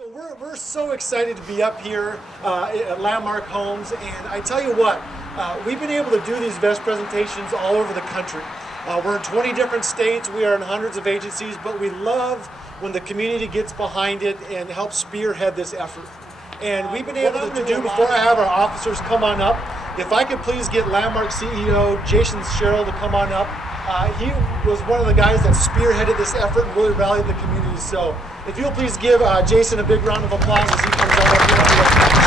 So we're so excited to be up here at Landmark Homes, and I tell you what, we've been able to do these vest presentations all over the country. We're in 20 different states, we are in hundreds of agencies, but we love when the community gets behind it and helps spearhead this effort. And we've been able to do, before I have our officers come on up, if I could please get Landmark CEO Jason Sherrill to come on up. He was one of the guys that spearheaded this effort and really rallied the community. So if you'll please give Jason a big round of applause as he comes on up here to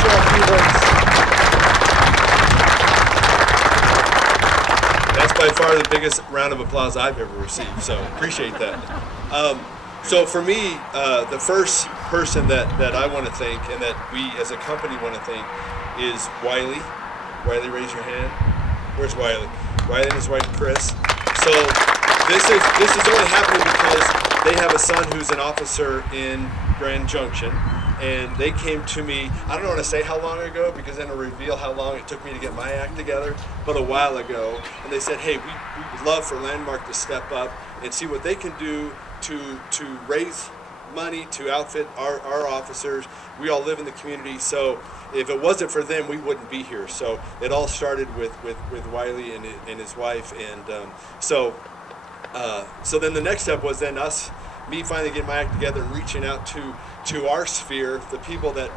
share a few words. That's by far the biggest round of applause I've ever received, so appreciate that. So for me, the first person that I want to thank and that we as a company want to thank is Wiley. Wiley, raise your hand. Where's Wiley? Wiley and his wife Chris. So this is only happening because they have a son who's an officer in Grand Junction, and they came to me, I don't want to say how long ago because then it'll reveal how long it took me to get my act together, but a while ago, and they said, hey, we would love for Landmark to step up and see what they can do to raise money to outfit our officers. We all live in the community, so if it wasn't for them, we wouldn't be here. So it all started with Wiley and his wife, and so then the next step was then me finally getting my act together and reaching out to our sphere, the people that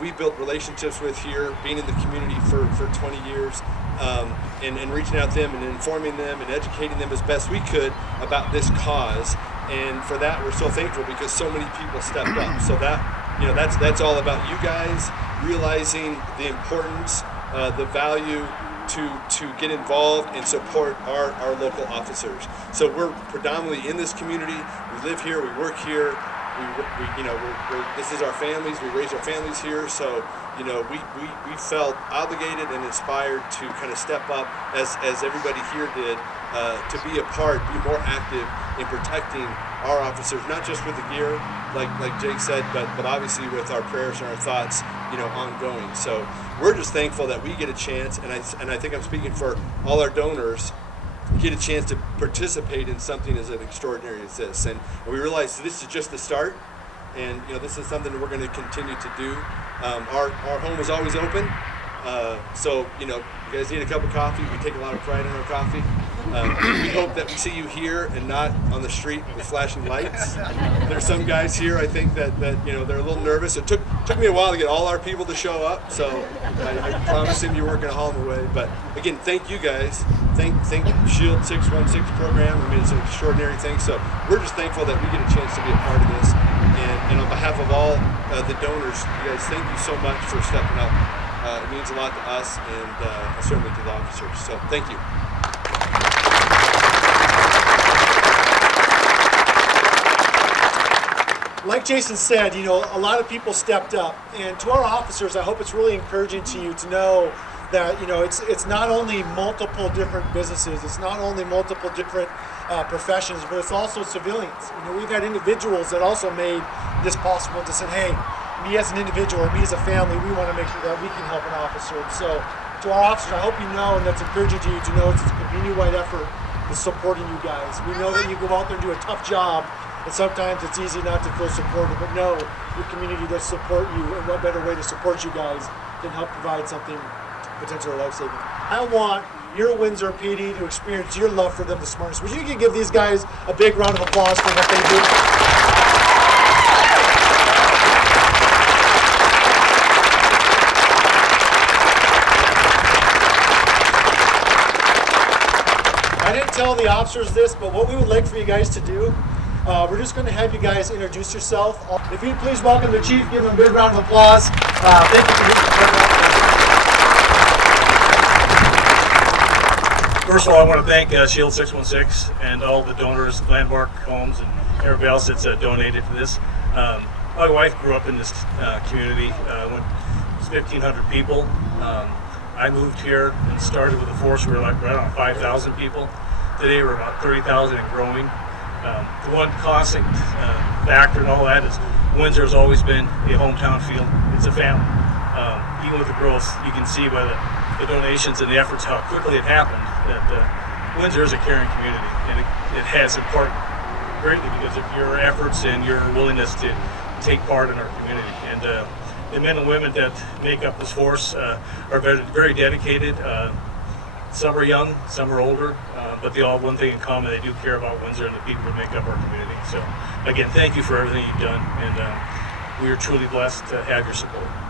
we built relationships with here, being in the community for 20 years, and reaching out to them and informing them and educating them as best we could about this cause. And for that, we're so thankful because so many people stepped up. So that's all about you guys realizing the importance, the value to get involved and support our local officers. So we're predominantly in this community. We live here. We work here. This is our families. We raise our families here. So we felt obligated and inspired to kind of step up as everybody here did to be a part, be more active in protecting our officers, not just with the gear, like Jake said, but obviously with our prayers and our thoughts, ongoing. So we're just thankful that we get a chance, and I think I'm speaking for all our donors, get a chance to participate in something as extraordinary as this. And we realize this is just the start, and this is something that we're going to continue to do. Our home is always open, so you guys need a cup of coffee. We take a lot of pride in our coffee. We hope that we see you here and not on the street with flashing lights. There's some guys here, I think that they're a little nervous. It took me a while to get all our people to show up, so I promised him you weren't going to haul them away. But again, thank you guys. Thank Shield616 program. I mean, it's an extraordinary thing. So we're just thankful that we get a chance to be a part of this. And on behalf of all the donors, you guys, thank you so much for stepping up. It means a lot to us and certainly to the officers. So thank you. Like Jason said, a lot of people stepped up, and to our officers, I hope it's really encouraging to you to know that it's not only multiple different businesses, it's not only multiple different professions, but it's also civilians. We've had individuals that also made this possible to say, hey, me as an individual or me as a family, we want to make sure that we can help an officer. And so to our officers, I hope you know, and that's encouraging to you to know it's a community-wide effort that's supporting you guys. We know that you go out there and do a tough job, and sometimes it's easy not to feel supported, but no, your community does support you, and what better way to support you guys than help provide something potentially life-saving. I want your Windsor PD to experience your love for them this morning. So would you give these guys a big round of applause for what they do? I didn't tell the officers this, but what we would like for you guys to do, we're just going to have you guys introduce yourself. If you'd please welcome the chief, give him a big round of applause. Thank you for being First of all, I want to thank Shield616 and all the donors, Landmark Homes, and everybody else that's donated to this. My wife grew up in this community. When it was 1,500 people. I moved here and started with a force. We were like right around 5,000 people. Today we're about 30,000 and growing. The one constant factor and all that is Windsor has always been a hometown feel. It's a family. Even with the growth, you can see by the donations and the efforts how quickly it happened that Windsor is a caring community, and it has important greatly because of your efforts and your willingness to take part in our community. And the men and women that make up this force are very, very dedicated. Some are young, some are older, but they all have one thing in common: they do care about Windsor and the people that make up our community. So, again, thank you for everything you've done, and we are truly blessed to have your support.